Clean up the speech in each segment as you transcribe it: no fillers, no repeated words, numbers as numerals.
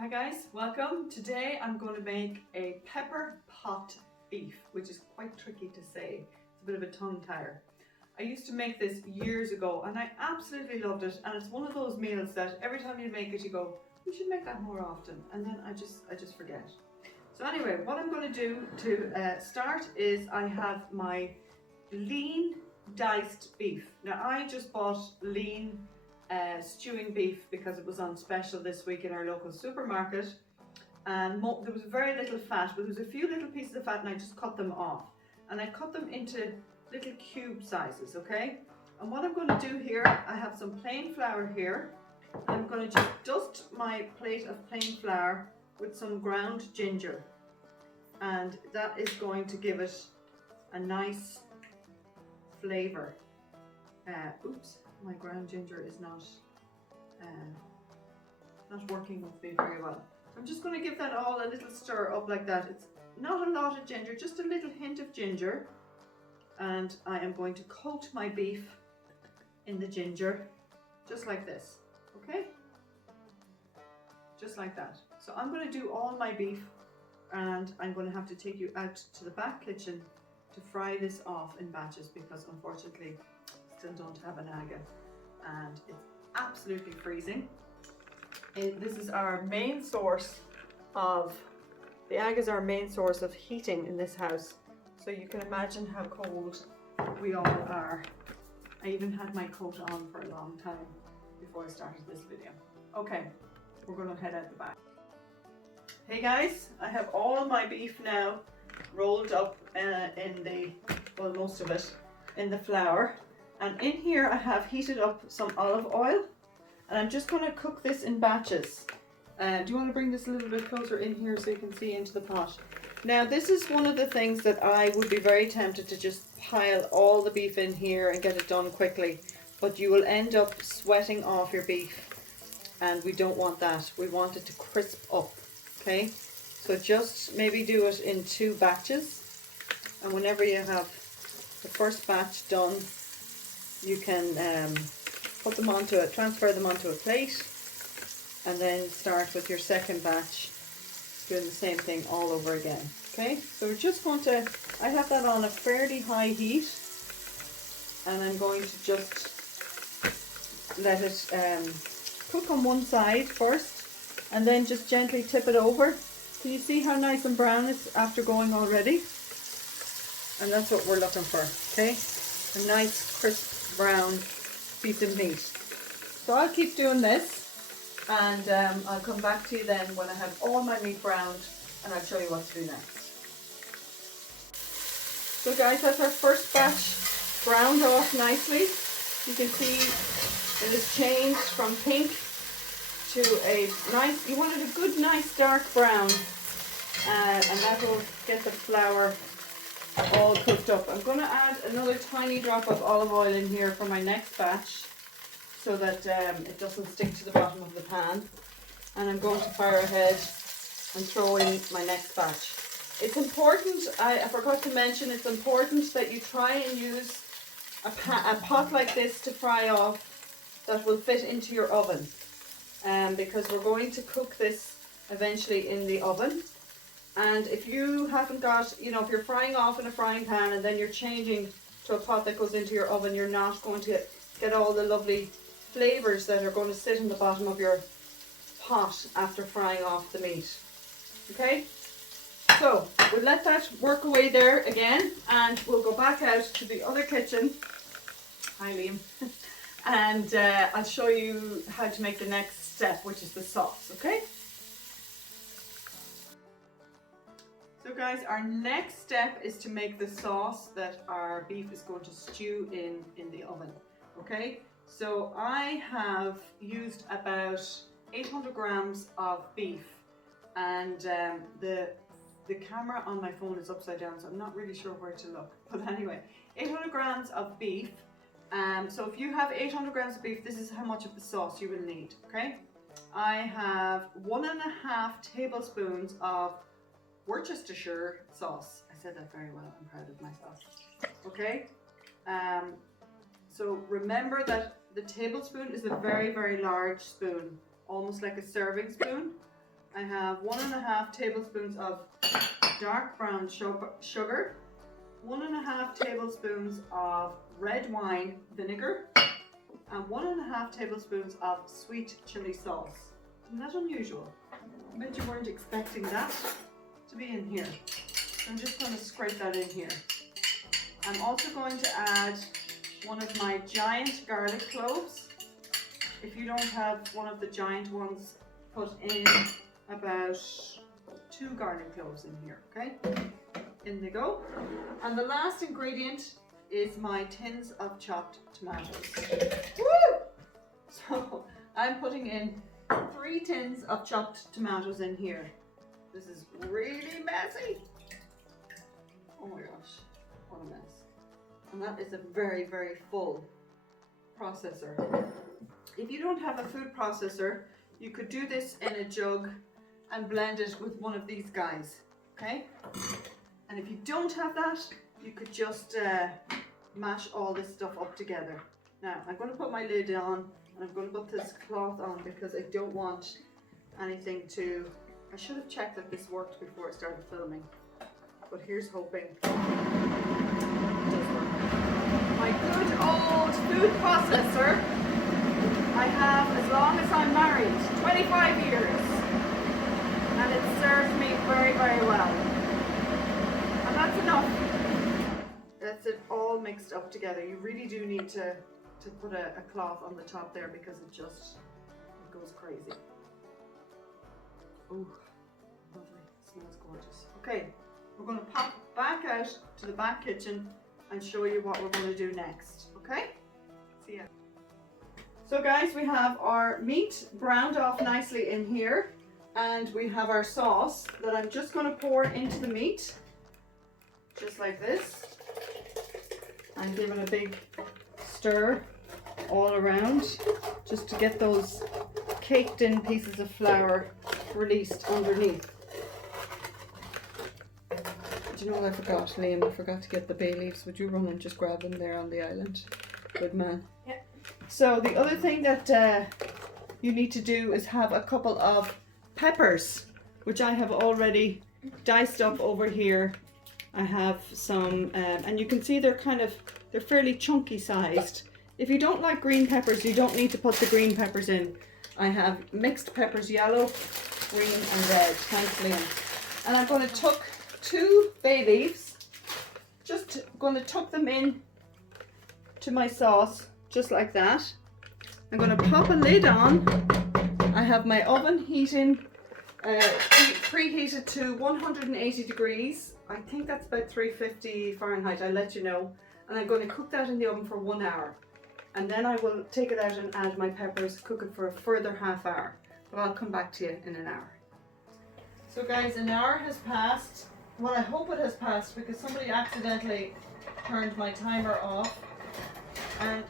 Hi guys, welcome. Today I'm going to make a pepper pot beef, which is quite tricky to say. It's a bit of a tongue tire. I used to make this years ago and I absolutely loved it, and it's one of those meals that every time you make it you go, we should make that more often, and then I just forget. So anyway, what I'm going to do to start is I have my lean diced beef. Now I just bought lean stewing beef because it was on special this week in our local supermarket, and there was very little fat, but there was a few little pieces of fat and I just cut them off, and I cut them into little cube sizes, okay? And what I'm going to do here, I have some plain flour here. I'm going to just dust my plate of plain flour with some ground ginger, and that is going to give it a nice flavour. Oops, my ground ginger is not working with me very well. I'm just going to give that all a little stir up like that. It's not a lot of ginger, just a little hint of ginger. And I am going to coat my beef in the ginger, just like this, okay? Just like that. So I'm going to do all my beef, and I'm going to have to take you out to the back kitchen to fry this off in batches, because unfortunately still don't have an aga and it's absolutely freezing. This is our main source of, the aga is our main source of heating in this house, so you can imagine how cold we all are. I even had my coat on for a long time before I started this video. Okay, we're going to head out the back. Hey guys, I have all my beef now rolled up in the, well, most of it in the flour. And in here I have heated up some olive oil, and I'm just going to cook this in batches. Do you want to bring this a little bit closer in here so you can see into the pot? Now this is one of the things that I would be very tempted to just pile all the beef in here and get it done quickly, but you will end up sweating off your beef, and we don't want that. We want it to crisp up, okay? So just maybe do it in 2 batches, and whenever you have the first batch done, you can put them onto it, transfer them onto a plate, and then start with your second batch, doing the same thing all over again. Okay, so we're just going to, I have that on a fairly high heat, and I'm going to just let it cook on one side first, and then just gently tip it over. Can you see how nice and brown it's after going already? And that's what we're looking for, okay? A nice crisp brown piece of meat. So I'll keep doing this, and I'll come back to you then when I have all my meat browned, and I'll show you what to do next. So guys, that's our first batch browned off nicely. You can see it has changed from pink to a nice, you wanted a good nice dark brown, and that will get the flour all cooked up. I'm going to add another tiny drop of olive oil in here for my next batch, so that it doesn't stick to the bottom of the pan, and I'm going to fire ahead and throw in my next batch. It's important, I forgot to mention, it's important that you try and use a pot like this to fry off that will fit into your oven, because we're going to cook this eventually in the oven. And if you haven't got, you know, if you're frying off in a frying pan and then you're changing to a pot that goes into your oven, you're not going to get all the lovely flavours that are going to sit in the bottom of your pot after frying off the meat. Okay, so we'll let that work away there again, and we'll go back out to the other kitchen. Hi Liam. And I'll show you how to make the next step, which is the sauce, okay? So guys, our next step is to make the sauce that our beef is going to stew in the oven, okay? So I have used about 800 grams of beef, and the camera on my phone is upside down, so I'm not really sure where to look. But anyway, 800 grams of beef. So if you have 800 grams of beef, this is how much of the sauce you will need, okay? I have 1.5 tablespoons of Worcestershire sauce. I said that very well, I'm proud of myself. Okay, so remember that the tablespoon is a very, very large spoon, almost like a serving spoon. I have 1.5 tablespoons of dark brown sugar, 1.5 tablespoons of red wine vinegar, and 1.5 tablespoons of sweet chili sauce. Isn't that unusual? I bet you weren't expecting that to be in here. So I'm just going to scrape that in here. I'm also going to add one of my giant garlic cloves. If you don't have one of the giant ones, put in about 2 garlic cloves in here, okay? In they go. And the last ingredient is my tins of chopped tomatoes. Woo! So I'm putting in 3 tins of chopped tomatoes in here. This is really messy. Oh my gosh, what a mess. And that is a very, very full processor. If you don't have a food processor, you could do this in a jug and blend it with one of these guys, okay? And if you don't have that, you could just mash all this stuff up together. Now, I'm going to put my lid on, and I'm going to put this cloth on because I don't want anything to... I should have checked that this worked before I started filming, but here's hoping it does work. My good old food processor I have as long as I'm married, 25 years, and it serves me very, very well. And that's enough. That's it all mixed up together. You really do need to put a cloth on the top there because it goes crazy. Ooh, lovely, smells gorgeous. Okay, we're going to pop back out to the back kitchen and show you what we're going to do next, okay? See ya. So guys, we have our meat browned off nicely in here, and we have our sauce that I'm just going to pour into the meat, just like this, and give it a big stir all around, just to get those caked in pieces of flour released underneath. Do you know what I forgot, Liam? I forgot to get the bay leaves. Would you run and just grab them there on the island? Good man. Yeah. So the other thing that you need to do is have a couple of peppers, which I have already diced up over here. I have some, and you can see they're fairly chunky sized. If you don't like green peppers, you don't need to put the green peppers in. I have mixed peppers, yellow, green and red. Thanks, Liam. And I'm going to tuck 2 bay leaves. Just going to tuck them in to my sauce, just like that. I'm going to pop a lid on. I have my oven heating, preheated to 180 degrees. I think that's about 350 Fahrenheit, I'll let you know. And I'm going to cook that in the oven for 1 hour. And then I will take it out and add my peppers, cook it for a further ½ hour. But I'll come back to you in an hour. So guys, an hour has passed. Well, I hope it has passed because somebody accidentally turned my timer off and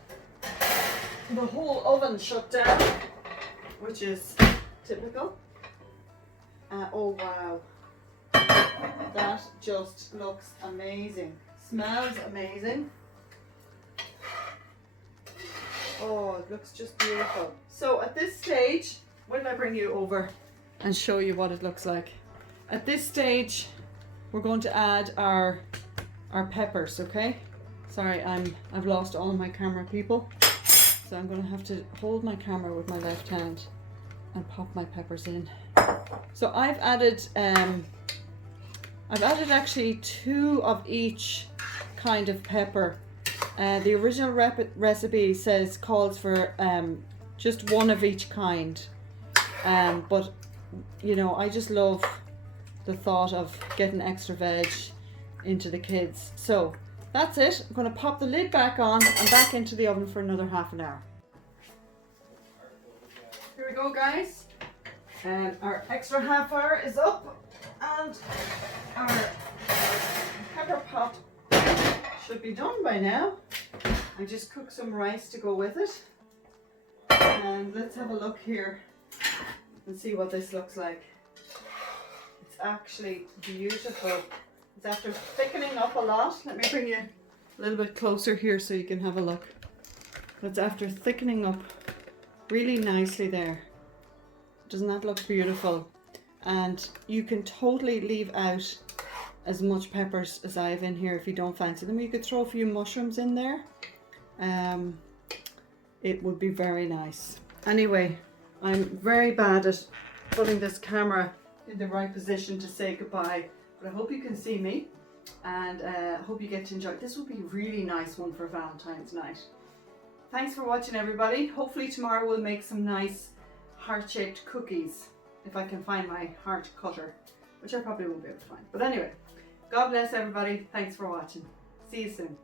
the whole oven shut down, which is typical. Oh wow, that just looks amazing. Smells amazing. Oh, it looks just beautiful. So at this stage, when I bring you over and show you what it looks like. At this stage, we're going to add our peppers, okay? Sorry, I've lost all of my camera people. So I'm going to have to hold my camera with my left hand and pop my peppers in. So I've added actually 2 of each kind of pepper. The original recipe calls for just 1 of each kind. But you know, I just love the thought of getting extra veg into the kids. So that's it. I'm going to pop the lid back on and back into the oven for another ½ an hour. Here we go, guys. Our extra ½ hour is up and our pepper pot should be done by now. I just cooked some rice to go with it. And let's have a look here and see what this looks like. It's actually beautiful. It's after thickening up a lot. Let me bring you a little bit closer here so you can have a look. It's after thickening up really nicely there. Doesn't that look beautiful? And you can totally leave out as much peppers as I have in here if you don't fancy them. You could throw a few mushrooms in there. It would be very nice. Anyway, I'm very bad at putting this camera in the right position to say goodbye, but I hope you can see me, and hope you get to enjoy. This would be a really nice one for Valentine's night. Thanks for watching, everybody. Hopefully tomorrow we'll make some nice heart-shaped cookies, if I can find my heart cutter, which I probably won't be able to find. But anyway, God bless everybody. Thanks for watching. See you soon.